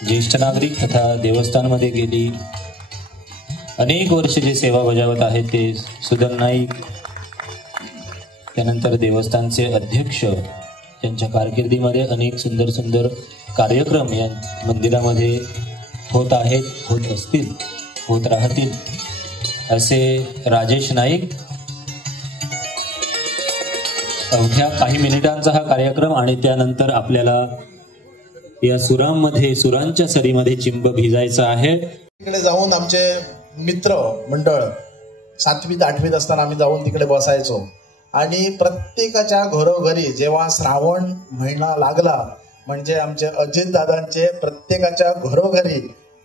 ज्येष्ठ नागरिक तथा देवस्थानमध्ये गेली अनेक वर्ष जे सेवा बजावत आहेत ते सुदन नाईक, त्यानंतर देवस्थानचे अध्यक्ष, त्यांच्या कारकिर्दीमध्ये अनेक सुंदर सुंदर कार्यक्रम या मंदिरामध्ये होत आहेत, होत असतील, होत राहतील असे राजेश नाईक। अवघ्या काही मिनिटांचा हा कार्यक्रम आणि त्यानंतर आपल्याला या सुरांमध्ये, सुरांच्या सरीमध्ये चिंब भिजायचं आहे। तिकडे जाऊन आमचे मित्र मंडळ 7वीत 8वीत असताना आम्ही जाऊन तिकडे बसायचो आणि प्रत्येकाच्या घरोघरी जेव्हा श्रावण महिना लागला म्हणजे आमचे अजित दादांचे प्रत्येकाच्या घरोघरी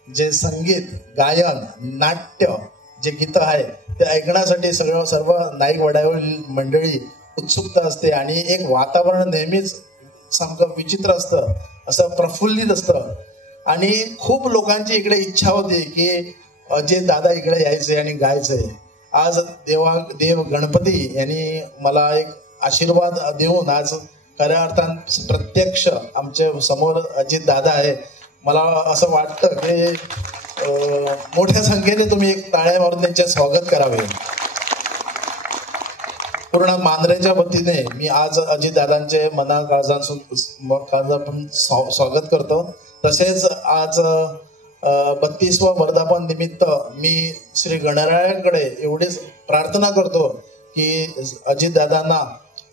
जे संगीत, गायन, नाट्य जे गीत आहे ते ऐकण्यासाठी सर्व नाईक वडावरील मंडळी उत्सुकता असते आणि एक वातावरण नेहमीच सामकं विचित्र असतं, असं प्रफुल्लित असतं आणि खूप लोकांची इकडे इच्छा होती की अजित दादा इकडे यायचे आणि गायचे। आज देव गणपती यांनी मला एक आशीर्वाद देऊन आज खऱ्या अर्थात प्रत्यक्ष आमच्या समोर अजित दादा आहे। मला असं वाटतं की मोठ्या संख्येने तुम्ही एक टाळ्या मारून त्यांचे स्वागत करावे। पूर्ण मांजरेच्या वतीने मी आज अजित दादांचे मनाकाळजातून स्वागत करतो। तसेच आज 32वा वर्धापन निमित्त मी श्री गणरायाकडे एवढीच प्रार्थना करतो की अजित दादांना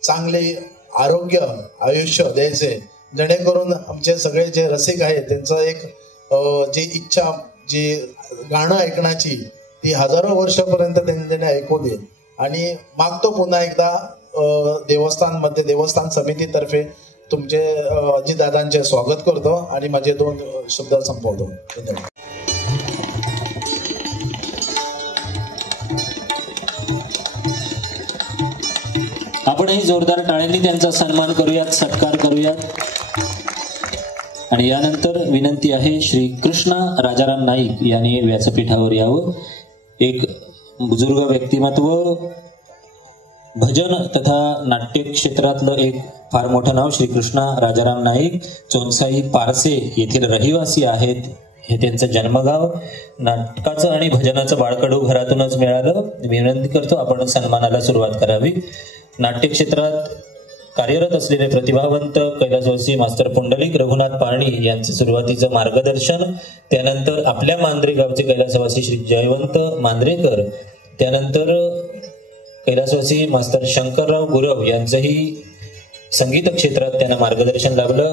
चांगले आरोग्य, आयुष्य द्यायचे, जेणेकरून आमचे सगळे जे रसिक आहेत त्यांचं एक जी इच्छा, जी गाणं ऐकण्याची ती हजारो वर्षापर्यंत त्यांनी ऐकू दे। आणि मागतो पुन्हा एकदा देवस्थानमध्ये, देवस्थान समितीतर्फे तुमचे अजितदादांचे स्वागत करतो आणि माझे 2 शब्द संपवतो। धन्यवाद। आपणही जोरदार टाळ्यांनी त्यांचा सन्मान करूयात, सत्कार करूयात। आणि यानंतर विनंती आहे श्री कृष्णा राजाराम नाईक यांनी व्यासपीठावर यावं। एक बुजुर्ग व्यक्तिमत्व, भजन तथा नाट्य क्षेत्रातलं एक फार मोठं नाव श्री कृष्णा राजाराम नाईक चोनसाई पारसे येथील रहिवासी आहेत। हे त्यांचं जन्मगाव। नाटकाचं आणि भजनाचं बाळकडू घरातूनच मिळालं। विनंती करतो आपण सन्मानाला सुरुवात करावी। नाट्य क्षेत्रात कार्यरत असलेले प्रतिभावंत कैलासवासी मास्तर पुंडलिक रघुनाथ पारणी यांचं सुरुवातीचं मार्गदर्शन, त्यानंतर आपल्या मांजरे गावचे कैलासवासी श्री जयवंत मांजरेकर, त्यानंतर कैलासवासी मास्तर शंकरराव गुरव यांचंही संगीत क्षेत्रात त्यांना मार्गदर्शन लाभलं।